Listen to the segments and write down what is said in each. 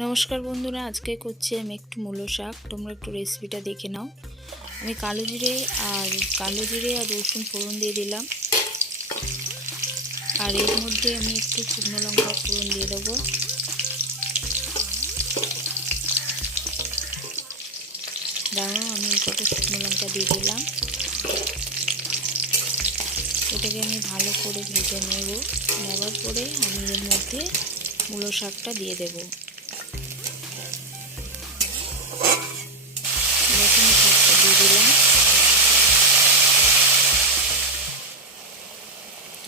নমস্কার বন্ধুরা, আজকে করছি আমি একটু মূলো শাক। তোমরা একটু রেসিপিটা দেখে নাও। আমি কালো জিরে আর রসুন ফোড়ন দিয়ে দিলাম, আর এর মধ্যে আমি একটু শুকনো লঙ্কা ফোড়ন দিয়ে দেবো। দাঁড়াও, আমি কটা শুকনো লঙ্কা দিয়ে দিলাম। এটাকে আমি ভালো করে ভেজে নেওয়ার পরে আমি এর মধ্যে মূলো শাকটা দিয়ে দেবো। শাকটা দিয়ে দিলাম,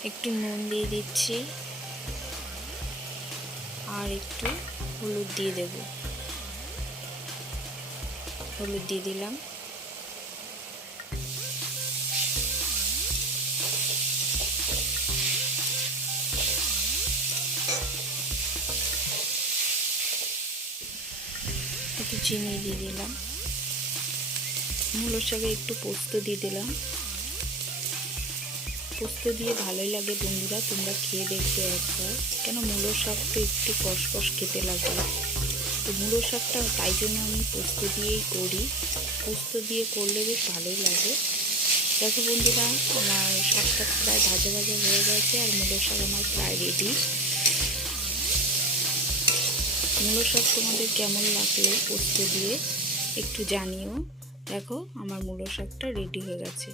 একটু নুন দিয়ে দিচ্ছি আর একটু হলুদ দিয়ে দেব। হলুদ দিয়ে দিলাম, একটু চিনি দিয়ে দিলাম, মূলোর শাকে একটু পোস্ত দিয়ে দিলাম। পোস্ত দিয়ে ভালোই লাগে বন্ধুরা, তোমরা খেয়ে দেখবে একবার। কেন মূলোর শাক তো একটু কষকষ খেতে লাগে, তো মূলোর শাকটা তাই জন্য আমি পোস্ত দিয়েই করি। পোস্ত দিয়ে করলে বেশ ভালোই লাগে। দেখো বন্ধুরা, আমার শাকটা প্রায় ভাজা ভাজা হয়ে গেছে আর মূলোর শাক আমার প্রায় রেডি। মূলোর শাক তোমাদের কেমন লাগলো পোস্ত দিয়ে একটু জানিও। দেখো আমার মূলোর শাকটা রেডি হয়ে গেছে।